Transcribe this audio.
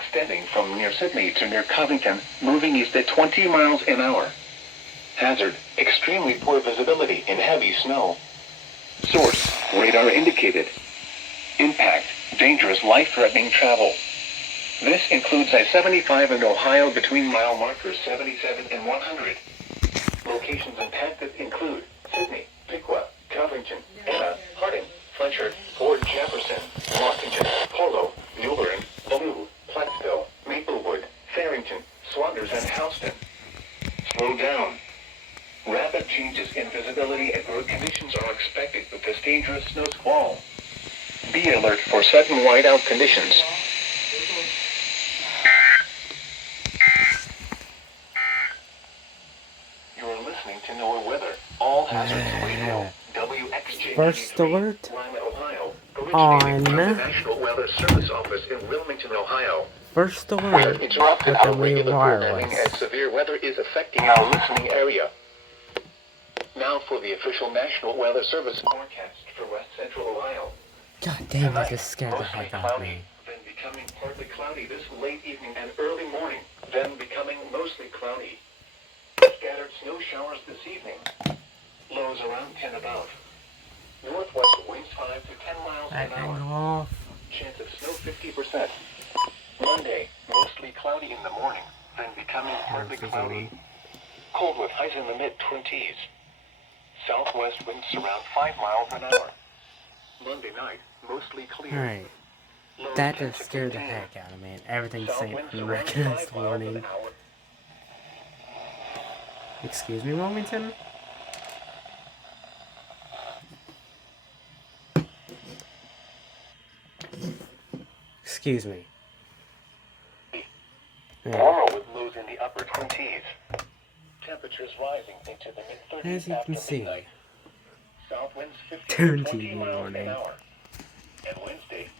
extending from near Sydney to near Covington, moving east at 20 miles an hour. Hazard, extremely poor visibility in heavy snow. Source, radar indicated. Impact, dangerous life-threatening travel. This includes I-75 in Ohio between mile markers 77 and 100. Locations impacted include Sydney, Piqua, Covington, Anna, Harding, Fletcher, Fort Jefferson, Washington, Polo, Newbern, Blue, Plattsville, Maplewood, Farrington, Swaggers, and Houston. Slow down. Rapid changes in visibility and road conditions are expected with this dangerous snow squall. Be alert for sudden whiteout conditions. You're listening to NOAA Weather. All hazards radio. WXJ First alert Ohio, on the National Weather Service Office in Wilmington, Ohio. First alert with the Wii Wireless. As severe weather is affecting our listening area. Now for the official National Weather Service forecast for West Central Ohio. God damn, that just scared the heck out of me. Then becoming partly cloudy this late evening and early morning. Then becoming mostly cloudy. Scattered snow showers this evening. Lows around 10 above. Northwest winds 5 to 10 miles an hour. Chance of snow 50%. Monday, mostly cloudy in the morning, then becoming partly cloudy. Cold with highs in the mid-20s. Southwest winds around 5 miles an hour. Monday night, mostly clear. Alright. That just scared the heck out of me. And everything's saying recognized warning. Excuse me, Wilmington? Excuse me. Warmer with lows in the upper 20s. Temperatures rising into the mid-30s. As you can see, midnight. South winds 15 to 20 miles an morning. hour. And Wednesday,